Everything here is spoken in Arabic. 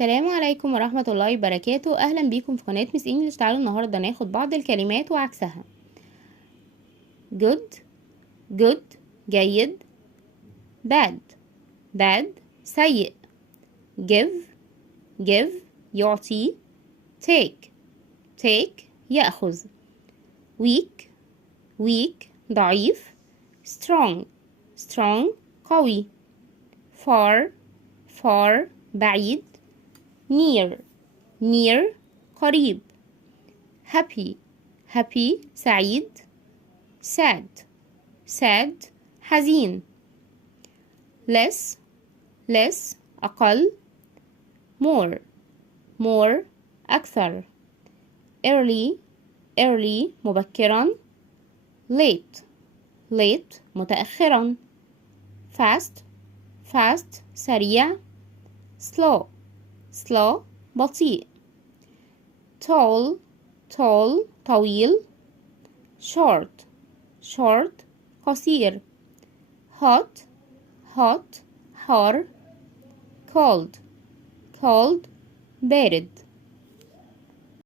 السلام عليكم ورحمة الله وبركاته. أهلا بيكم في قناة مس إنجلش. تعالوا النهاردة ناخد بعض الكلمات وعكسها. good good جيد. bad bad سيء. give يعطي. take يأخذ. weak ضعيف. strong قوي. far بعيد. near قريب. happy سعيد. sad حزين. less أقل. more أكثر. early مبكرا. late متأخرا. fast سريع. slow بطيء. tall طويل. short قصير. hot حار. cold بارد.